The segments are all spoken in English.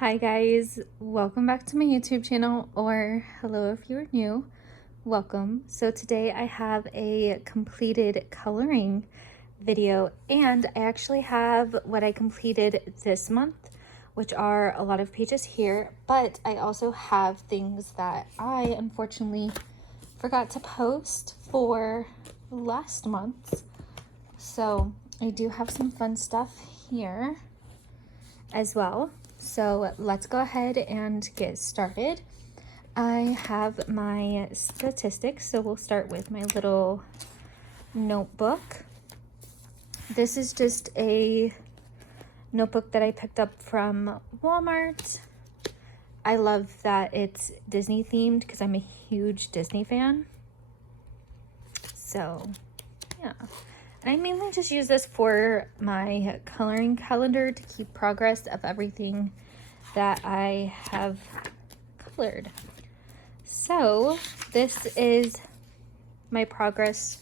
Hi guys, welcome back to my YouTube channel, or hello if you're new, welcome. So today I have a completed coloring video, and I actually have what I completed this month, which are a lot of pages here, but I also have things that I unfortunately forgot to post for last month. So I do have some fun stuff here as well. So let's go ahead and get started. I have my statistics, so we'll start with my little notebook. This is just a notebook that I picked up from Walmart. I love that it's Disney themed because I'm a huge Disney fan. So yeah. I mainly just use this for my coloring calendar to keep progress of everything that I have colored. So this is my progress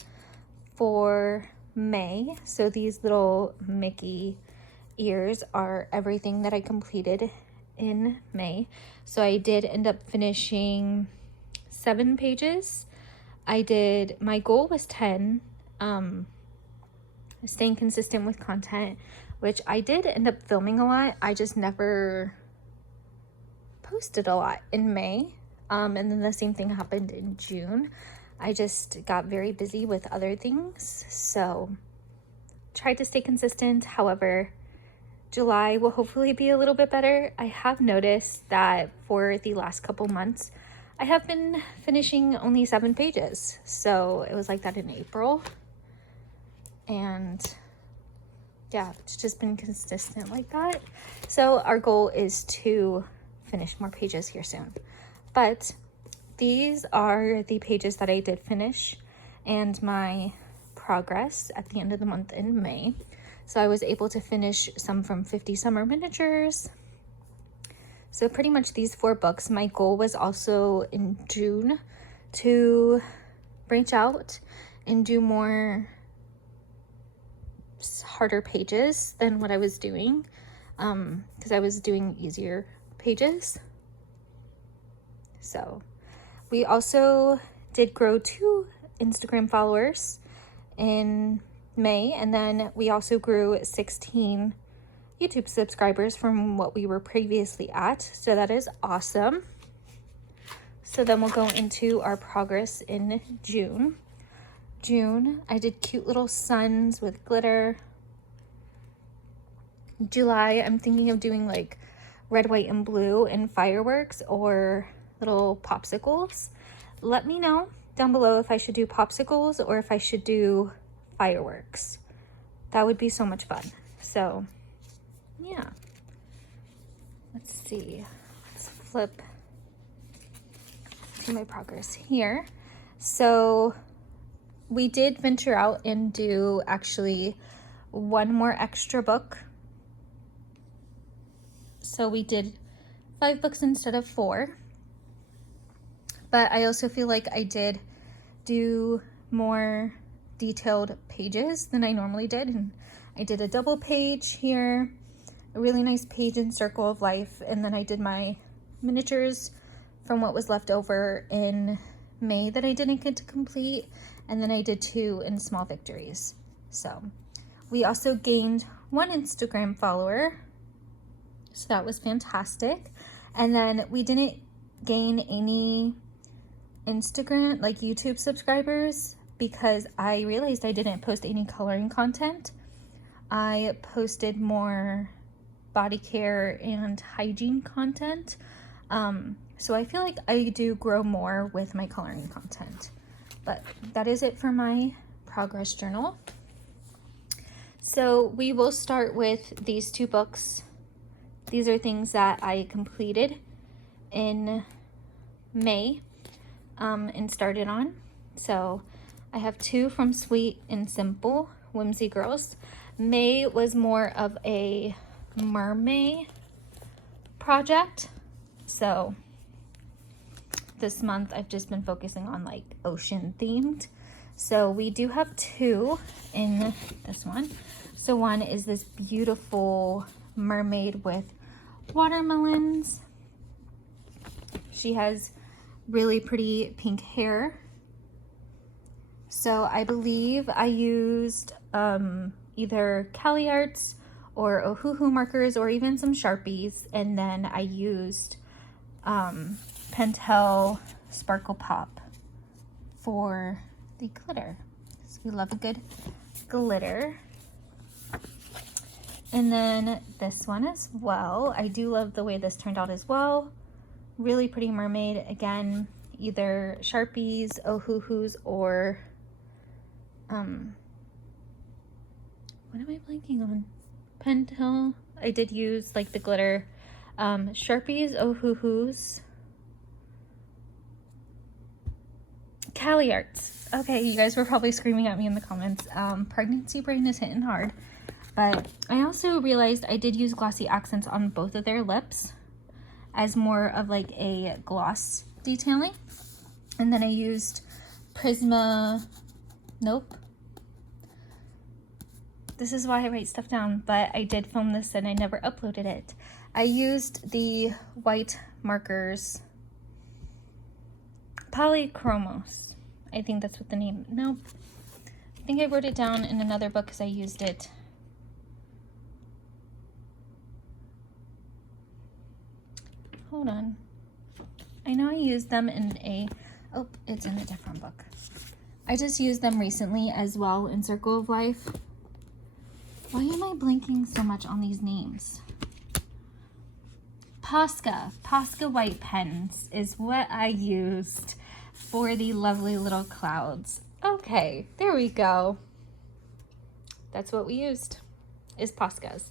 for May. So these little Mickey ears are everything that I completed in May. So I did end up finishing 7 pages. My goal was 10. Staying consistent with content, which I did end up filming a lot. I just never posted a lot in May. And then the same thing happened in June. I just got very busy with other things. So tried to stay consistent. However, July will hopefully be a little bit better. I have noticed that for the last couple months, I have been finishing only 7 pages. So it was like that in April. And yeah, it's just been consistent like that. So our goal is to finish more pages here soon. But these are the pages that I did finish and my progress at the end of the month in May. So I was able to finish some from 50 Summer Miniatures. So pretty much these 4 books. My goal was also in June to branch out and do more harder pages than what I was doing, because I was doing easier pages. So we also did grow 2 Instagram followers in May, and then we also grew 16 YouTube subscribers from what we were previously at. So that is awesome. So then we'll go into our progress in June. I did cute little suns with glitter. July, I'm thinking of doing like red, white, and blue and fireworks or little popsicles. Let me know down below if I should do popsicles or if I should do fireworks. That would be so much fun. So yeah, let's see. Let's flip to my progress here. So we did venture out and do actually 1 more extra book. So we did 5 books instead of 4. But I also feel like I did do more detailed pages than I normally did. And I did a double page here, a really nice page in Circle of Life. And then I did my miniatures from what was left over in May that I didn't get to complete. And then I did 2 in Small Victories. So we also gained 1 Instagram follower. So that was fantastic. And then we didn't gain any Instagram, like YouTube subscribers, because I realized I didn't post any coloring content. I posted more body care and hygiene content. So I feel like I do grow more with my coloring content. But that is it for my progress journal. So we will start with these 2 books. These are things that I completed in May and started on. So I have 2 from Sweet and Simple, Whimsy Girls. May was more of a Mermaid project. So this month I've just been focusing on like ocean themed. So we do have 2 in this one. So one is this beautiful mermaid with watermelons. She has really pretty pink hair. So I believe I used either Cali Arts or Ohuhu markers or even some Sharpies. And then I used Pentel Sparkle Pop for the glitter. So we love a good glitter. And then this one as well. I do love the way this turned out as well. Really pretty mermaid. Again, either Sharpies, Ohuhus, or what am I blanking on? Pentel. I did use like the glitter. Sharpies, Ohuhus, Cali Arts. Okay, you guys were probably screaming at me in the comments. Pregnancy brain is hitting hard. But I also realized I did use glossy accents on both of their lips as more of like a gloss detailing. And then I used Prisma, nope. This is why I write stuff down, but I did film this and I never uploaded it. I used the white markers, Polychromos. I think that's what the name, nope. I think I wrote it down in another book because I used it. Hold on. I know I used them in a, oh, it's in a different book. I just used them recently as well in Circle of Life. Why am I blanking so much on these names? Posca white pens is what I used for the lovely little clouds. Okay, there we go. That's what we used, is Poscas.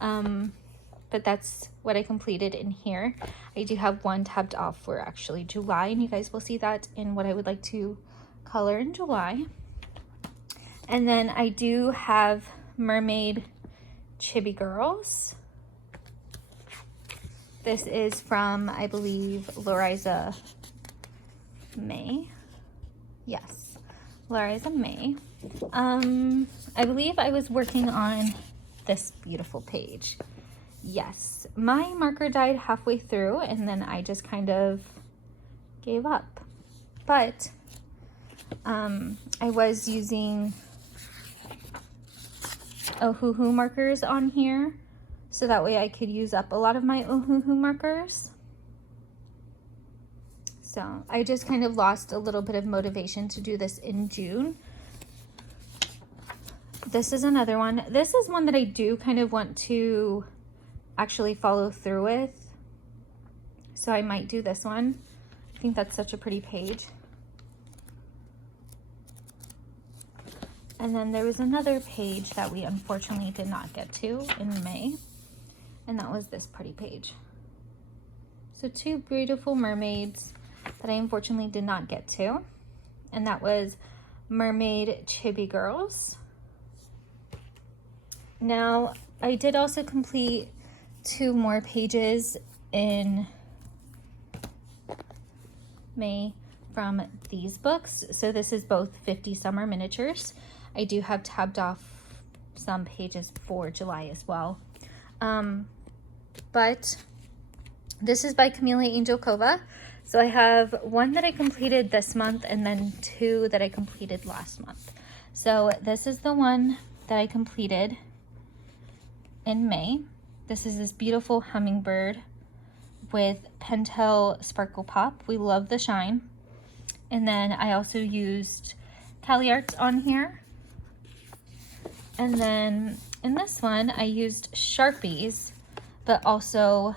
But that's what I completed in here. I do have one tabbed off for actually July, and you guys will see that in what I would like to color in July. And then I do have Mermaid Chibi Girls. This is from, I believe, Loriza May. Yes, Loriza May. I believe I was working on this beautiful page. Yes, my marker died halfway through and then I just kind of gave up. But I was using Ohuhu markers on here, so that way I could use up a lot of my Ohuhu markers. So I just kind of lost a little bit of motivation to do this in June. This is another one. This is one that I do kind of want to actually follow through with. So I might do this one. I think that's such a pretty page. And then there was another page that we unfortunately did not get to in May. And that was this pretty page. So two beautiful mermaids that I unfortunately did not get to. And that was Mermaid Chibi Girls. Now, I did also complete 2 more pages in May from these books. So this is both 50 Summer Miniatures. I do have tabbed off some pages for July as well. But this is by Camila Angelkova. So I have 1 that I completed this month and then 2 that I completed last month. So this is the one that I completed in May. This is this beautiful hummingbird with Pentel Sparkle Pop. We love the shine. And then I also used Cali Arts on here. And then in this one, I used Sharpies, but also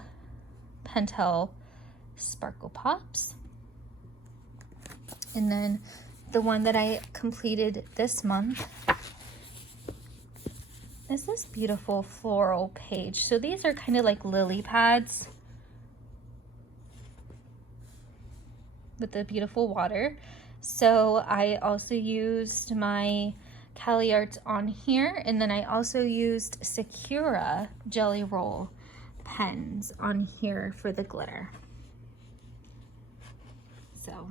Pentel Sparkle Pops. And then the one that I completed this month is this beautiful floral page. So these are kind of like lily pads with the beautiful water. So I also used my Cali Arts on here, and then I also used Sakura Jelly Roll pens on here for the glitter. So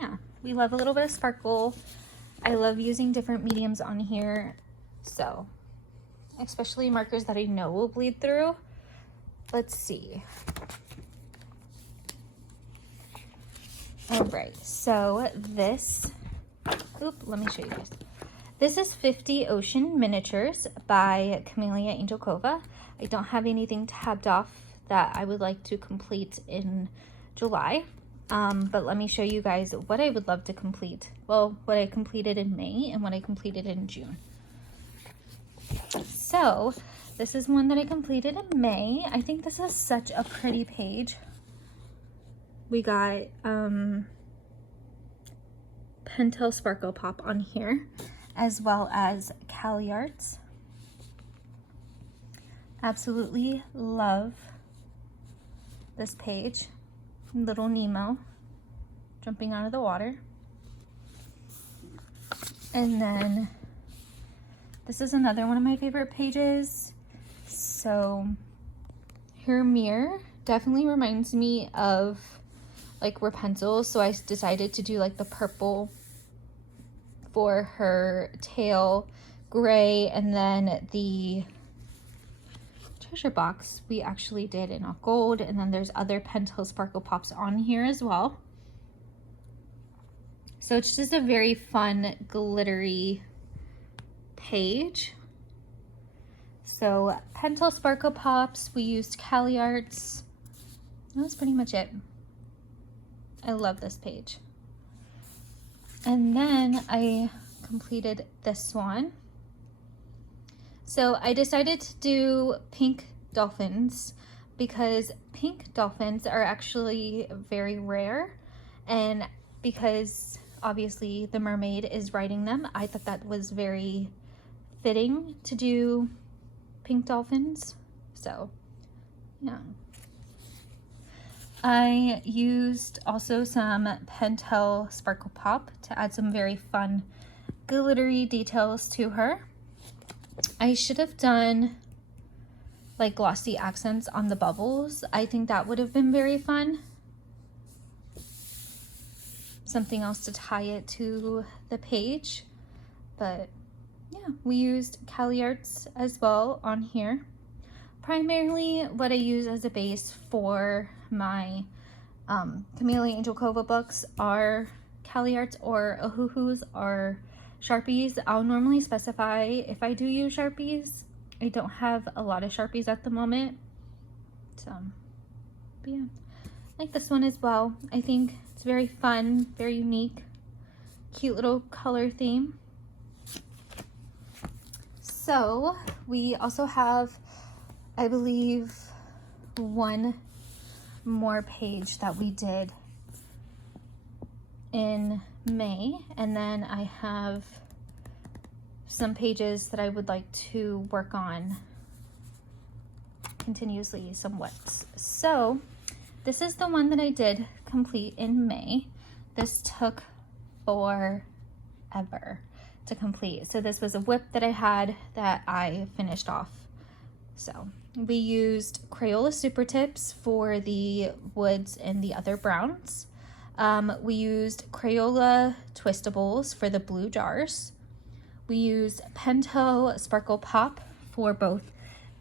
yeah, we love a little bit of sparkle. I love using different mediums on here, so especially markers that I know will bleed through. let's see. All right, so this, let me show you guys. This is 50 Ocean Miniatures by Camellia Angelkova. I don't have anything tabbed off that I would like to complete in July. But let me show you guys what I would love to complete. Well, what I completed in May and what I completed in June. So this is one that I completed in May. I think this is such a pretty page. We got Pentel Sparkle Pop on here, as well as Cali Arts. Absolutely love this page. Little Nemo jumping out of the water. And then this is another one of my favorite pages. So her mirror definitely reminds me of like Rapunzel, so I decided to do like the purple for her tail, gray, and then the treasure box we actually did in a gold, and then there's other Pentel Sparkle Pops on here as well. So it's just a very fun glittery page. So Pentel Sparkle Pops, we used Cali Arts. That's pretty much it. I love this page. And then I completed this one. So I decided to do pink dolphins because pink dolphins are actually very rare, and because obviously the mermaid is riding them, I thought that was very fitting to do pink dolphins. So yeah. I used also some Pentel Sparkle Pop to add some very fun glittery details to her. I should have done like glossy accents on the bubbles. I think that would have been very fun. Something else to tie it to the page. But yeah, we used Cali Arts as well on here. Primarily what I use as a base for my Camellia Angelkova books are Cali Arts or Ohuhus or Sharpies. I'll normally specify if I do use Sharpies. I don't have a lot of Sharpies at the moment. So, but yeah, like this one as well. I think it's very fun, very unique, cute little color theme. So we also have, I believe, one more page that we did in May, and then I have some pages that I would like to work on continuously somewhat. So this is the one that I did complete in May. This took forever to complete. So this was a whip that I had that I finished off. So we used Crayola Super Tips for the woods and the other browns. We used Crayola Twistables for the blue jars. We used Pentel Sparkle Pop for both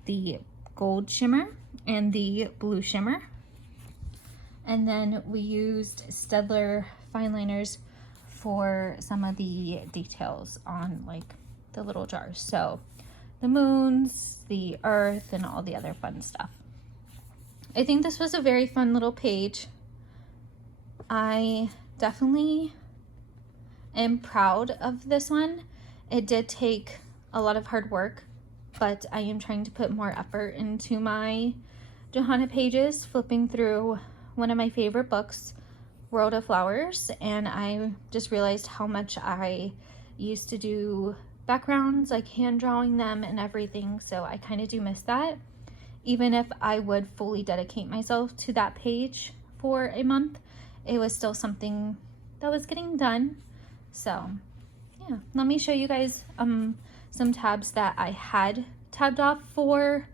the gold shimmer and the blue shimmer. And then we used Staedtler fine liners for some of the details on like the little jars. So the moons, the earth, and all the other fun stuff. I think this was a very fun little page. I definitely am proud of this one. It did take a lot of hard work, but I am trying to put more effort into my Johanna pages, flipping through one of my favorite books, World of Flowers, and I just realized how much I used to do backgrounds, like hand drawing them and everything, so I kind of do miss that. Even if I would fully dedicate myself to that page for a month, it was still something that was getting done. So yeah, let me show you guys some tabs that I had tabbed off for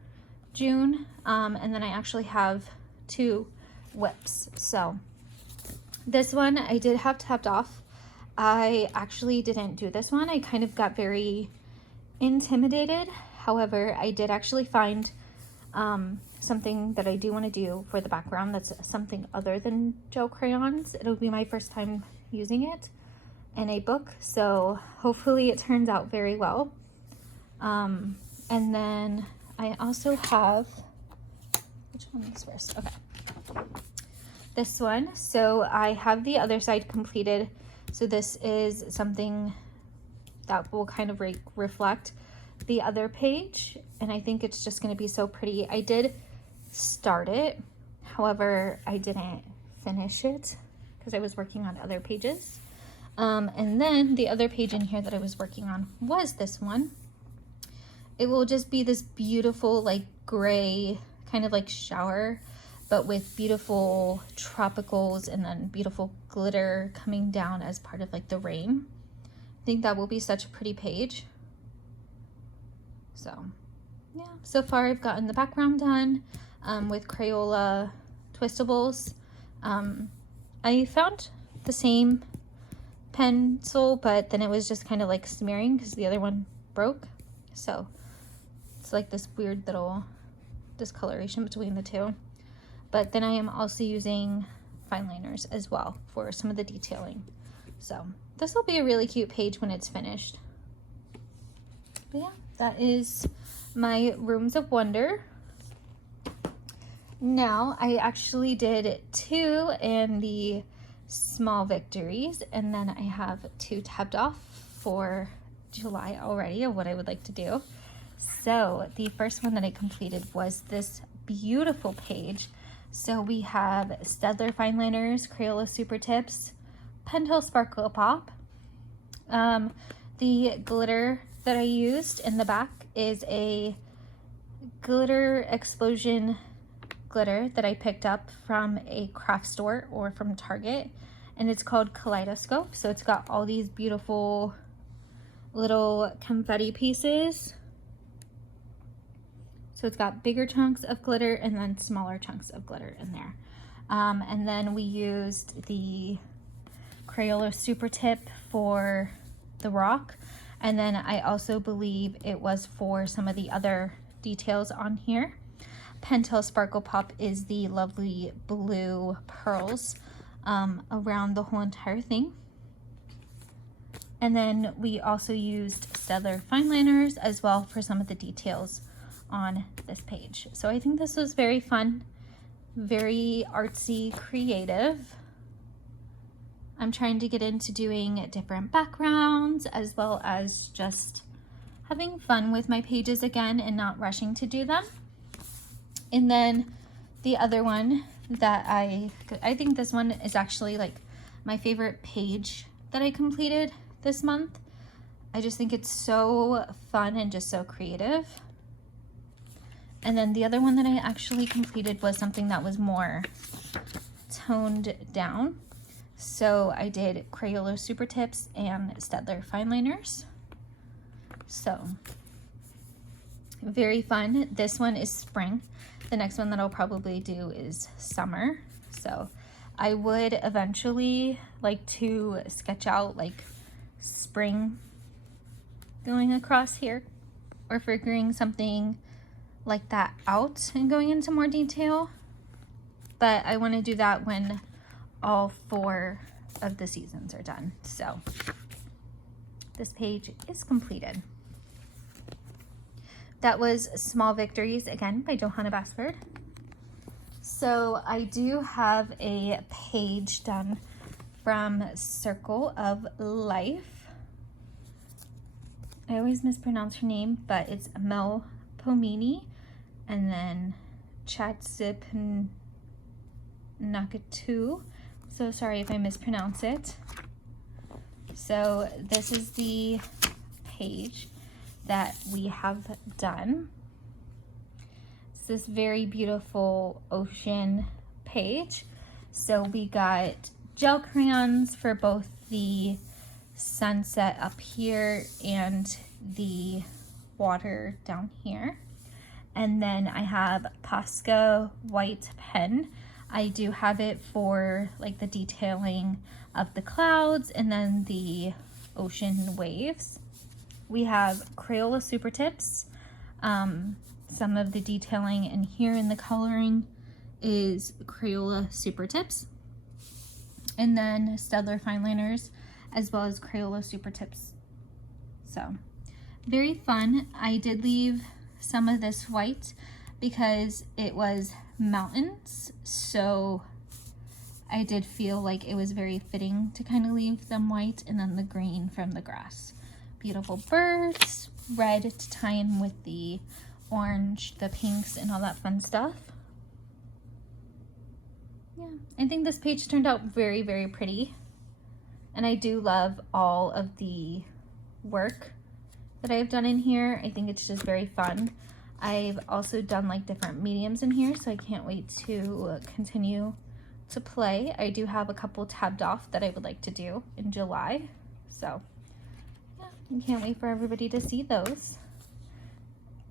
June, and then I actually have 2 whips. So this one I did have tabbed off. I actually didn't do this one. I kind of got very intimidated. However, I did actually find something that I do want to do for the background that's something other than gel crayons. It'll be my first time using it in a book, so hopefully it turns out very well. And then I also have, which one is first? Okay, this one. So I have the other side completed. So this is something that will kind of reflect the other page, and I think it's just going to be so pretty. I did start it, however I didn't finish it because I was working on other pages. And then the other page in here that I was working on was this one. It will just be this beautiful like gray kind of like shower, but with beautiful tropicals and then beautiful glitter coming down as part of like the rain. I think that will be such a pretty page. So yeah, so far I've gotten the background done with Crayola twistables. I found the same pencil, but then it was just kind of like smearing because the other one broke. So it's like this weird little discoloration between the two. But then I am also using fine liners as well for some of the detailing. So this will be a really cute page when it's finished. But yeah, that is my Rooms of Wonder. Now I actually did 2 in the small victories, and then I have 2 tabbed off for July already of what I would like to do. So the first one that I completed was this beautiful page. So we have Staedtler fine liners, Crayola super tips, Pentel sparkle pop. The glitter that I used in the back is a glitter explosion glitter that I picked up from a craft store or from Target, and it's called Kaleidoscope. So it's got all these beautiful little confetti pieces. So it's got bigger chunks of glitter and then smaller chunks of glitter in there. And then we used the Crayola super tip for the rock. And then I also believe it was for some of the other details on here. Pentel Sparkle Pop is the lovely blue pearls around the whole entire thing. And then we also used Staedtler fine liners as well for some of the details on this page. So I think this was very fun, very artsy, creative. I'm trying to get into doing different backgrounds as well as just having fun with my pages again and not rushing to do them. And then the other one that I think this one is actually like my favorite page that I completed this month. I just think it's so fun and just so creative. And then the other one that I actually completed was something that was more toned down. So I did Crayola super tips and Staedtler fine liners. So very fun. This one is spring. The next one that I'll probably do is summer. So I would eventually like to sketch out like spring going across here, or figuring something like that out and going into more detail. But I want to do that when all 4 of the seasons are done. So this page is completed. That was Small Victories, again, by Johanna Basford. So I do have a page done from Circle of Life. I always mispronounce her name, but it's Mel Pomini, and then Chatsip Nakatu. So sorry if I mispronounce it. So this is the page that we have done. It's this very beautiful ocean page. So we got gel crayons for both the sunset up here and the water down here. And then I have Posca white pen. I do have it for like the detailing of the clouds and then the ocean waves. We have Crayola super tips. some of the detailing, and here in the coloring is Crayola Super Tips, and then Staedtler fine liners, as well as Crayola Super Tips. So very fun. I did leave some of this white because it was mountains, so I did feel like it was very fitting to kind of leave them white, and then the green from the grass. Beautiful birds, red to tie in with the orange, the pinks, and all that fun stuff. Yeah, I think this page turned out very, very pretty. And I do love all of the work that I've done in here. I think it's just very fun. I've also done like different mediums in here, so I can't wait to continue to play. I do have a couple tabbed off that I would like to do in July. So yeah, I can't wait for everybody to see those.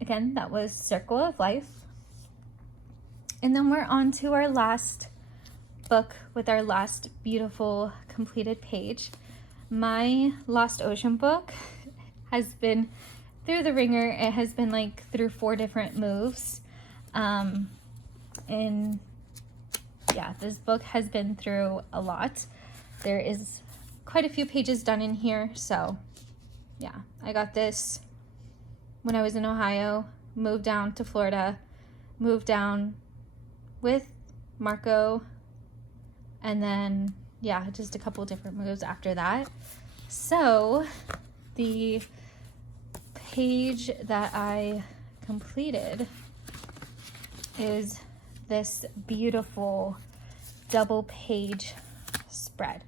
Again, that was Circle of Life. And then we're on to our last book with our last beautiful completed page. My Lost Ocean book has been through the ringer. It has been like through 4 different moves. And yeah, this book has been through a lot. There is quite a few pages done in here. So yeah, I got this when I was in Ohio, moved down to Florida, moved down with Marco, and then yeah, just a couple different moves after that. So the page that I completed is this beautiful double page spread.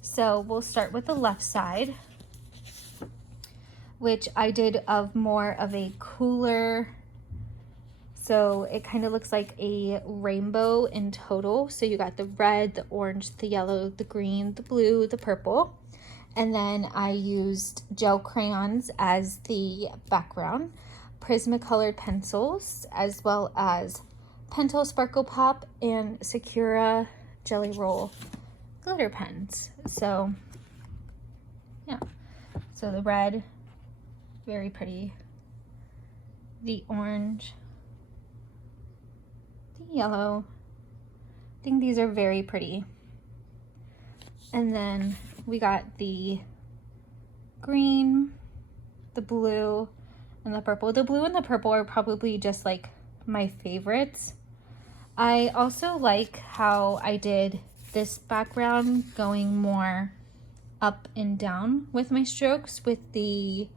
So we'll start with the left side, which I did of more of a cooler, so it kind of looks like a rainbow in total. So you got the red, the orange, the yellow, the green, the blue, the purple. And then I used gel crayons as the background, Prismacolored pencils, as well as Pentel Sparkle Pop and Sakura Jelly Roll glitter pens. So yeah, so the red, very pretty, the orange, the yellow. I think these are very pretty. And then we got the green, the blue, and the purple. The blue and the purple are probably just like my favorites. I also like how I did this background going more up and down with my strokes with the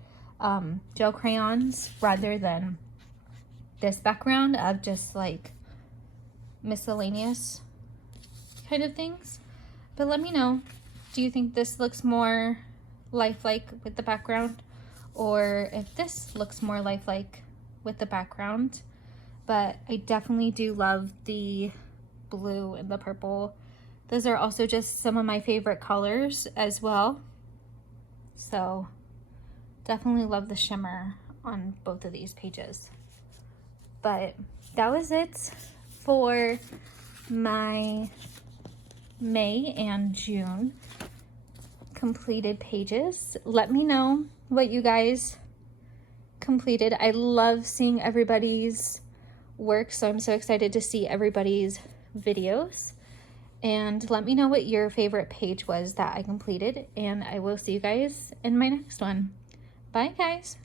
gel crayons, rather than this background of just like miscellaneous kind of things. But let me know, do you think this looks more lifelike with the background, or if this looks more lifelike with the background? But I definitely do love the blue and the purple. Those are also just some of my favorite colors as well. So definitely love the shimmer on both of these pages. But that was it for my May and June completed pages. Let me know what you guys completed. I love seeing everybody's work, so I'm so excited to see everybody's videos. And let me know what your favorite page was that I completed, and I will see you guys in my next one. Bye, guys.